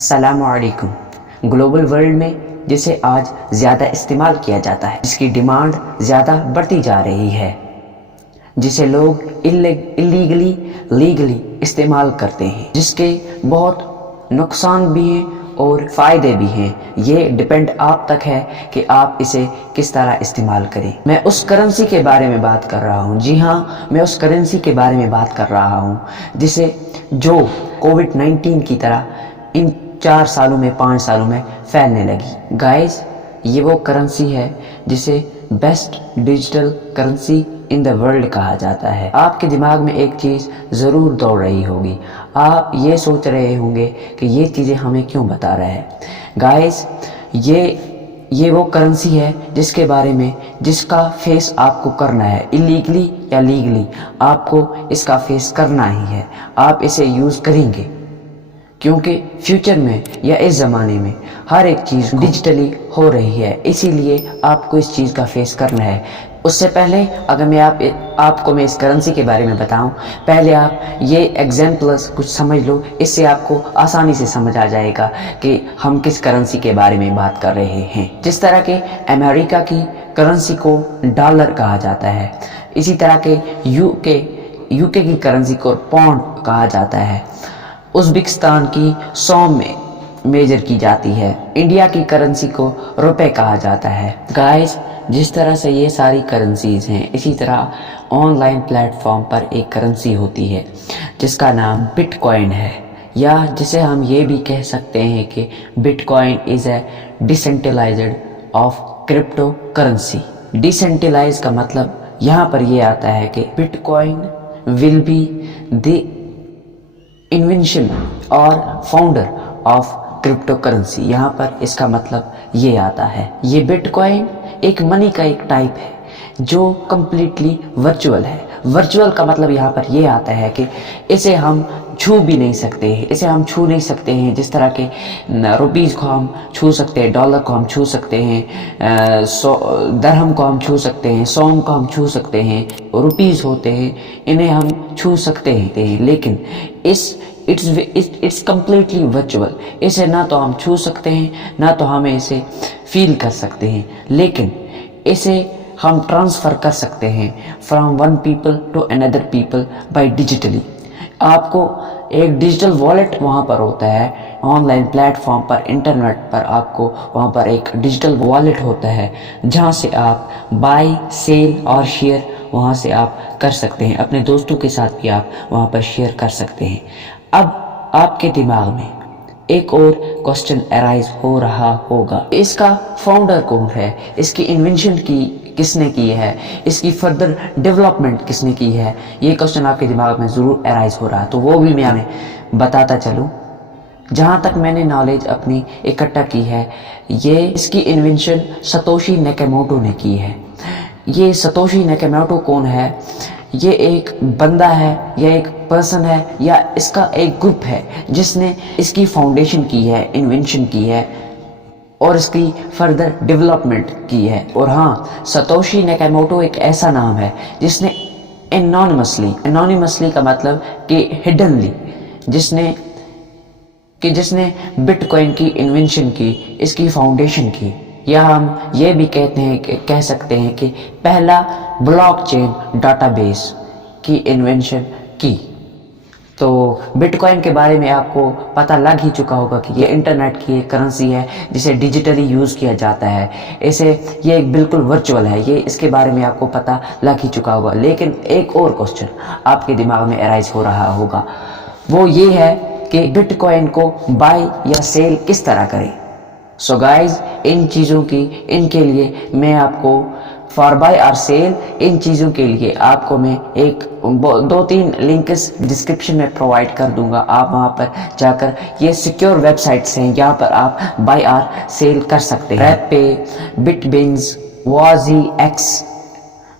السلام علیکم۔ Global world میں جسے آج زیادہ استعمال کیا جاتا ہے، جس کی ڈیمانڈ زیادہ بڑھتی جا رہی ہے، جسے لوگ لیگلی استعمال کرتے ہیں، جس کے بہت نقصان بھی ہیں اور فائدے بھی ہیں۔ یہ ڈیپینڈ آپ تک ہے کہ آپ اسے کس طرح استعمال کریں۔ میں اس کرنسی کے بارے میں بات کر رہا ہوں، جی ہاں، میں اس کرنسی کے بارے میں بات کر رہا ہوں جسے جو کووڈ-19 کی طرح ان 4 سالوں میں 5 سالوں میں پھیلنے لگی۔ گائز، یہ وہ کرنسی ہے جسے best digital currency in the world کہا جاتا ہے۔ آپ کے دماغ میں ایک چیز ضرور دوڑ رہی ہوگی، آپ یہ سوچ رہے ہوں گے کہ یہ چیزیں ہمیں کیوں بتا رہے ہیں۔ گائز، یہ وہ کرنسی ہے جس کے بارے میں جس کا فیس آپ کو کرنا ہے، الیگلی یا لیگلی، آپ کو اس کا فیس کرنا ہی ہے۔ آپ اسے یوز کریں گے کیونکہ فیوچر میں یا اس زمانے میں ہر ایک چیز ڈیجیٹلی ہو رہی ہے، اسی لیے آپ کو اس چیز کا فیس کرنا ہے۔ اس سے پہلے اگر میں آپ کو اس کرنسی کے بارے میں بتاؤں، پہلے آپ یہ ایگزامپلز کچھ سمجھ لو، اس سے آپ کو آسانی سے سمجھ آ جائے گا کہ ہم کس کرنسی کے بارے میں بات کر رہے ہیں۔ جس طرح کہ امریکہ کی کرنسی کو ڈالر کہا جاتا ہے، اسی طرح کہ یو کے کی کرنسی کو پاؤنڈ کہا جاتا ہے، ازبکستان کی سوم میں میجر کی جاتی ہے، انڈیا کی کرنسی کو روپے کہا جاتا ہے۔ گائز، جس طرح سے یہ ساری کرنسیز ہیں، اسی طرح آن لائن پلیٹ فارم پر ایک کرنسی ہوتی ہے جس کا نام بٹ کوائن ہے، یا جسے ہم یہ بھی کہہ سکتے ہیں کہ bitcoin is a decentralized of crypto currency. Decentralize کا مطلب یہاں پر یہ آتا ہے کہ bitcoin will be the invention اور فاؤنڈر آف کرپٹو کرنسی۔ یہاں پر اس کا مطلب یہ آتا ہے، یہ بٹ کوائن ایک منی کا ایک ٹائپ ہے جو کمپلیٹلی ورچوئل ہے۔ ورچوئل کا مطلب یہاں پر یہ آتا ہے کہ اسے ہم چھو بھی نہیں سکتے ہیں، اسے ہم چھو نہیں سکتے ہیں جس طرح کہ روپیز کو ہم چھو سکتے ہیں، ڈالر کو ہم چھو سکتے ہیں، درہم کو ہم چھو سکتے ہیں، سوم کو ہم چھو سکتے ہیں، روپیز ہوتے ہیں انہیں ہم چھو سکتے ہیں، لیکن اٹس کمپلیٹلی ورچوئل۔ اسے نہ تو ہم چھو سکتے ہیں، نہ تو ہمیں اسے فیل کر سکتے ہیں، لیکن اسے ہم ٹرانسفر کر سکتے ہیں from one people to another people by digitally. آپ کو ایک ڈیجیٹل والیٹ وہاں پر ہوتا ہے، آن لائن پلیٹ فارم پر، انٹرنیٹ پر آپ کو وہاں پر ایک ڈیجیٹل والیٹ ہوتا ہے جہاں سے آپ بائی، سیل اور شیئر وہاں سے آپ کر سکتے ہیں، اپنے دوستوں کے ساتھ بھی آپ وہاں پر شیئر کر سکتے ہیں۔ اب آپ کے دماغ میں ایک اور کوسچن ارائز ہو رہا ہوگا، اس کا فاؤنڈر کون ہے، اس کی انوینشن کس نے کی ہے، اس کی فردر ڈیولپمنٹ کس نے کی ہے؟ یہ کوسچن آپ کے دماغ میں ضرور ارائز ہو رہا ہے، تو وہ بھی میں ہمیں بتاتا چلوں۔ جہاں تک میں نے نالج اپنی اکٹھا کی ہے، یہ اس کی انوینشن ستوشی ناکاموٹو نے کی ہے۔ یہ ستوشی ناکاموٹو کون ہے؟ یہ ایک بندہ ہے یا ایک پرسن ہے یا اس کا ایک گروپ ہے جس نے اس کی فاؤنڈیشن کی ہے، انوینشن کی ہے اور اس کی فردر ڈیولپمنٹ کی ہے۔ اور ہاں، ستوشی ناکاموٹو ایک ایسا نام ہے جس نے انونیمسلی کا مطلب کہ ہڈنلی، جس نے بٹ کوائن کی انوینشن کی، اس کی فاؤنڈیشن کی، یا ہم یہ بھی کہہ سکتے ہیں کہ پہلا بلاک چین ڈاٹا بیس کی انوینشن کی۔ تو بٹ کوائن کے بارے میں آپ کو پتہ لگ ہی چکا ہوگا کہ یہ انٹرنیٹ کی ایک کرنسی ہے جسے ڈیجیٹلی یوز کیا جاتا ہے، یہ ایک بالکل ورچوئل ہے، یہ اس کے بارے میں آپ کو پتہ لگ ہی چکا ہوگا۔ لیکن ایک اور کوسچن آپ کے دماغ میں ارائز ہو رہا ہوگا، وہ یہ ہے کہ بٹ کوائن کو بائی یا سیل کس طرح کریں؟ سو گائز، ان کے لیے میں آپ کو فار بائی اور سیل، ان چیزوں کے لیے آپ کو میں 2-3 لنکس ڈسکرپشن میں پرووائڈ کر دوں گا۔ آپ وہاں پر جا کر، یہ سیکیور ویب سائٹس ہیں، یہاں پر آپ بائی اور سیل کر سکتے ہیں۔ ریپ پے، بٹ بینز، وازی ایکس،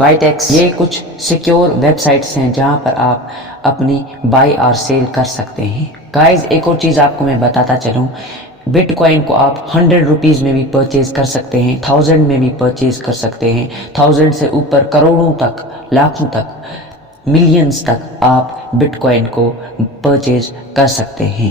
گائٹ ایکس، یہ کچھ سیکیور ویب سائٹس ہیں جہاں پر آپ اپنی بائی اور سیل کر سکتے ہیں۔ گائز، ایک اور چیز آپ کو میں بتاتا چلوں، بٹ کوائن کو آپ 100 روپیز میں بھی پرچیز کر سکتے ہیں، 1000 میں بھی پرچیز کر سکتے ہیں، 1000 سے اوپر کروڑوں تک، لاکھوں تک، ملینز تک آپ بٹ کوائن کو پرچیز کر سکتے ہیں۔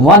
1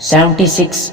76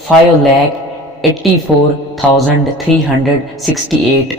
5,84,368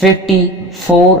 54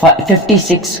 56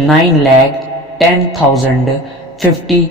9,10,050